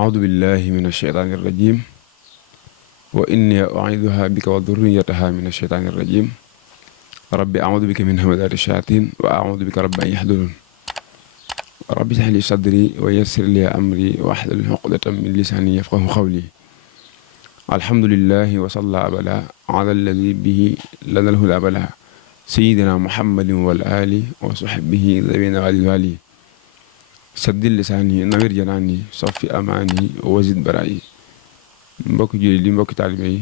أعوذ بالله من الشيطان الرجيم وإني أعيذها بك وذريتها من الشيطان الرجيم ربي أعوذ بك من همزات الشياطين وأعوذ بك رب أن يحضرون ربي اشرح لي صدري ويسر لي أمري واحلل عقدة من لساني يفقهوا قولي الحمد لله وصلى أبدا على الذي به لنا الهدى أبدا سيدنا محمد والآل وصحبه ذوين والي saddil lisaani nawir janaani soffi amaani wasid baraay mbokki jullit yi mbokki taalibe yi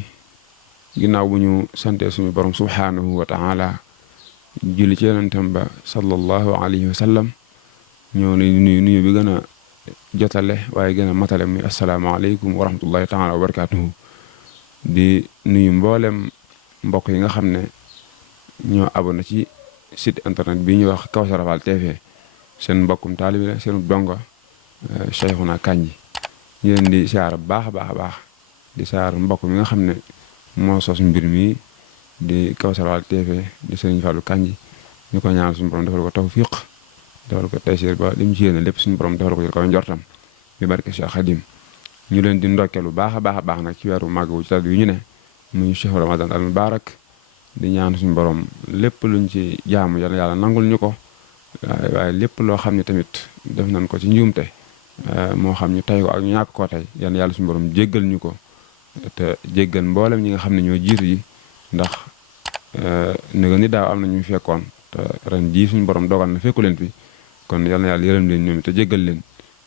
ginnaaw bu ñu santee suñu borom subhaanahu wa taala julli ci yonentam ba sallallahu alayhi wa sallam ñoo ne nuyu bi gën a jotale waaye gën a matale muy asalaamaaleykum wa rahmatullahi taala wa barakaatuhu di nuyu mboolem mbokk yi nga xam ne ñoo abonné ci site internet bi ñuy wax Kawsara Fall TV seen mbokkum taalibi la seen dongo Cheikhuna Kandji ñu leen di siyaar bu baax a baax di siyaar mbokk mi nga xam ne moo sos mbir mi di Kawsara Fall TV di Serigne Fallou Kandji ñu ko ñaan suñu borom defal ko tawfiq defal ko taysir ba li mu ci yéene lépp suñu borom defal ko ci kaw njortam bi barke Cheikh Khadim ñu leen di ndokkeel bu baax a baax nag ci weeru màgg wu ci tàdd yu ñu ne muy Chahru Ramadan al Mubarak di ñaan suñu borom lépp luñ ci jaamu yàlla nangul ñu ko waaye lépp loo xam ne tamit def nañ ko ci njuumte moo xam ñu tey ko ak ñu ñàkk koo tey yàlla suñu borom jéggal ñu ko te jéggal mboolem ñi nga xam ne ñoo jiitu yi ndax nëga ni daaw am na ñu fekkoon te ren jii suñu borom dogal na fekku leen fi kon yàlla yërëm leen ñoom te jéggal leen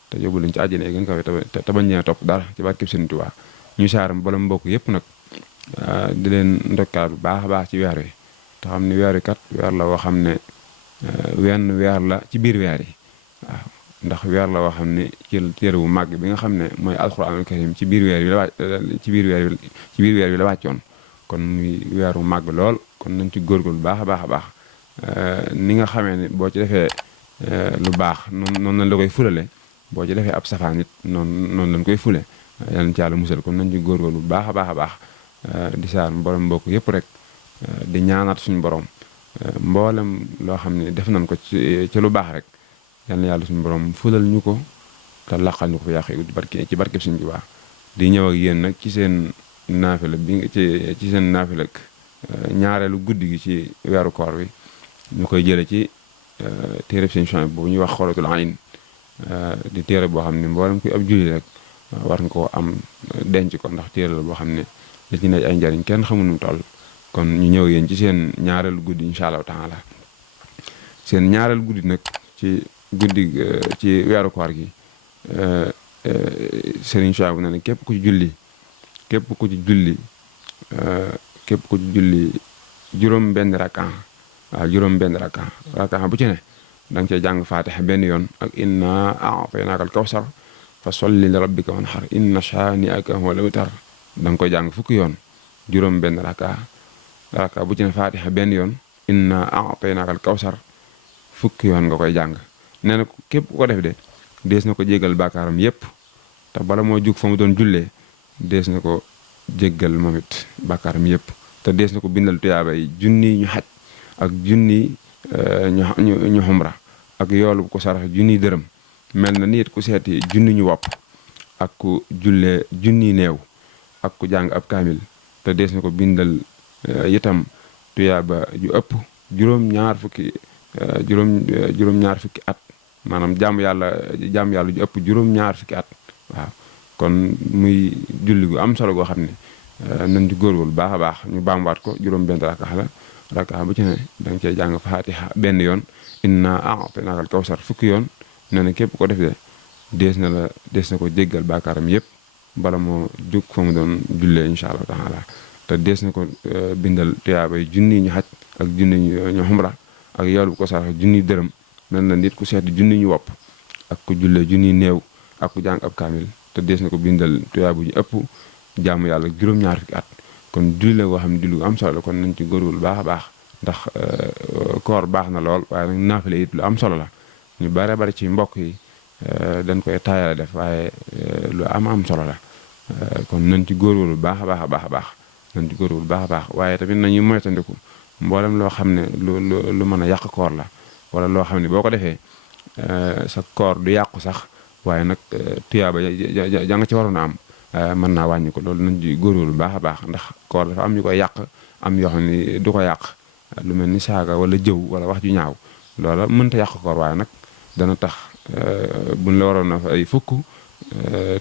te yóbbu leen ci àjjana yi gën kawe te bañ ñee topp dara ci barkeb Sëriñ Tuubaa ñu saaram mboolem mbokk yëpp nag di leen ndokkaat bu baax a baax ci weer wi te xam ne weer wi kat weer la woo xam ne wenn weer la ci biir weer yi waaw ndax weer la woo xam ne ci téere bu màgg bi nga xam ne mooy alxuraanul karim ci biir weer wi la wàcc ci biir weer wi la wàccoon kon muy weer wu màgg lool kon nañ ci góorgóorlu baax a baax ni nga xamee ne boo ci defee lu baax noonu lañ la koy fulale boo ci defee ab safaan it noonu lañ koy fule yal na ci yàlla musal kon nañ ci góorgóorlu bu baax a baax di saar mboolem mbokk yëpp rek di ñaanaat suñu borom mboolem loo xam ne def nañ ko ci lu baax rek yal na yàlla suñu borom fulal ñu ko te laqal ñu ko fa yàq ci barke suñu Tuubaa di ñëw ak yéen nag ci seen naafila bi ci seen naafila ak ñaareelu guddi gi ci weeru koor wi ñu koy jële ci téere seen champs boobu ñuy wax Xuratul Ayn di téere boo xam ne mboolem kuy ab julli rek war nga koo am denc ko ndax téere la boo xam ne da ci nekk ay njariñ kenn xamul nu mu toll kon ñu ñëw yéen ci seen ñaareelu guddi incha allahu taala seen ñaareelu guddi nag ci guddi ci weeru koor gi Serigne Chouaïbou na ne képp ku ci julli juróom benn rakka bu ci ne da nga cee jàng faatiha benn yoon ak inna a'taynaaka al-kawsar fa solli li rabbika wanhar inna shaani'aka huwal abtar da nga koy jàng fukki yoon juróom benn rakka bu ci ne faatiha benn yoon inna a'taynaaka al-kawsar fukki yoon nga koy jàng nee na képp ku ko def de dees na ko jéggal baakaaram yépp te bala moo jug fa mu doon jullee dees na ko jéggal moom it baakaaram yépp te dees na ko bindal tuyaaba yi junni ñu xaj ak junni ñu xumra ak yoolu ko sarax junni dërëm mel na nit ku seeti junni ñu wopp ak ku jullee junni néew ak ku jàng ab kaamil te dees na ko bindal itam tuyaaba ju ëpp juróom-ñaar fukki at maanaam jaamu yàlla ju ëpp juróom-ñaar fukki at waaw kon muy julli gu am solo goo xam ne nañ ci góorgóorlu baax a baax ñu baamwaat ko juróom benn rakka bu ci ne da nga cee jàng faatiha benn yoon inna a'taynaaka al-kawsar fukki yoon nee na képp ko def de dees na ko jéggal baakaaram yépp bala moo jóg fa mu doon jullee incha allah taala te dees na ko bindal tuyaabay junni ñu xaj ak junni ñu xumra ak yool bu ko sarax junni dërëm mel na nit ku seeti junni ñu wopp ak ku jullee junni néew ak ku jàng ab kaamil te dees na ko bindal tuyaabu ñu ëpp jaamu yàlla juróom-ñaar fukki at kon julli la goo xam ne julli gu am solo la kon nañ ci góorgóorlu baax a baax ndax koor baax na lool waaye nag naafile it lu am solo la ñu bari ci mbokk yi dañ koy taayal def waaye lu am solo la kon nañ ci góorgóorlu baax a baax nañ ci góorgóorlu baax a baax waaye tamit nañu moytandiku mboolem loo xam ne lu mën a yàq koor la wala loo xam ne boo ko defee sa koor du yàqu sax waaye nag tuyaaba ja nga ci waroon a am mën naa wàññi ko. loolu nañ ci góorgóorlu baax a baax ndax koor dafa am ñu koy yàq am yoo xam ni du ko yàq lu mel ni saaga wala jëw wala wax ju ñaaw loola mënta yàq koor waaye nag dana tax buñ la waroon a ay fukk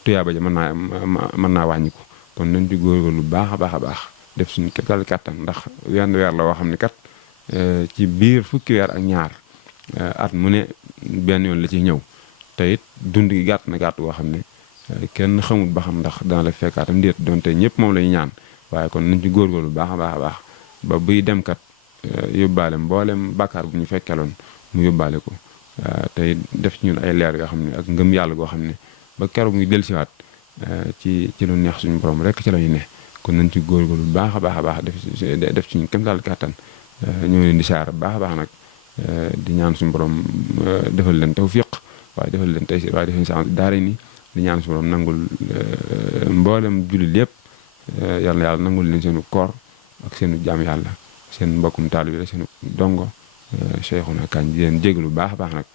tuyaaba ja mën naa wàññi ko. kon nañ ci góorgóorlu baax a baax a baax def suñu képpal kàttan ndax wenn weer la woo xam ne kat ci biir fukki weer ak ñaar at mu ne benn yoon la ciy ñëw te it dund gi gàtt na gàtt goo xam ne kenn xamul ba xam ndax dana la fekkaatam ndéet donte ñëpp moom la ñu ñaan waaye kon nañ ci góorgóorlu baax a baax a baax ba buy dem kat yóbbaale mboolem bàkkaar bu ñu fekkeloon mu yóbbaale ko te def ci ñun ay leer yoo xam ne ak ngëm yàlla goo xam ne ba keroog muy dellusiwaat ci lu neex suñu borom rek ci la ñu ne. kon nañ ci góorgóorlu bu baax a baax a baax def ci ñu kem daal kàttan ñoo leen di saar baax a baax nag di ñaan suñu borom defal leen tawfiq waaye defal leen taysiir waaye defal leen sax daara ni di ñaan suñu borom nangul mboolem jullit yëpp yàlla nangul leen seenu koor ak seenu jaam yàlla seen mbokkum taalibe la seenu dongo Cheikhuna Kane di leen jégalu bu baax a baax nag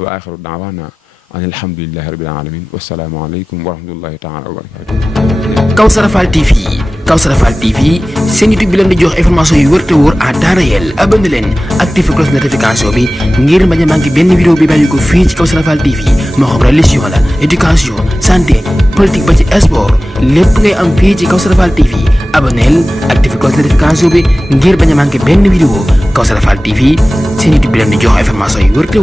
wa axiru daawaana an alhamdulillahi rabbil alamin wassalaamu aleykum wa rahmatullahi taala wa barakatuh. Kawsara Fall TV seen YouTube bi leen di jox information yu wër te wóor à temps réel. abonné leen activé cloche notification bi ngir bañ a manqué benn vidéo bi bàyyi ko fii ci Kawsara Fall TV moo xam religion la éducation santé politique ba ci sport lépp ngay am fii ci Kawsara Fall TV. abonneel activé cloche notification bi ngir bañ a manqué benn vidéo Kawsara Fall TV seen YouTube bi leen di jox information yu wër te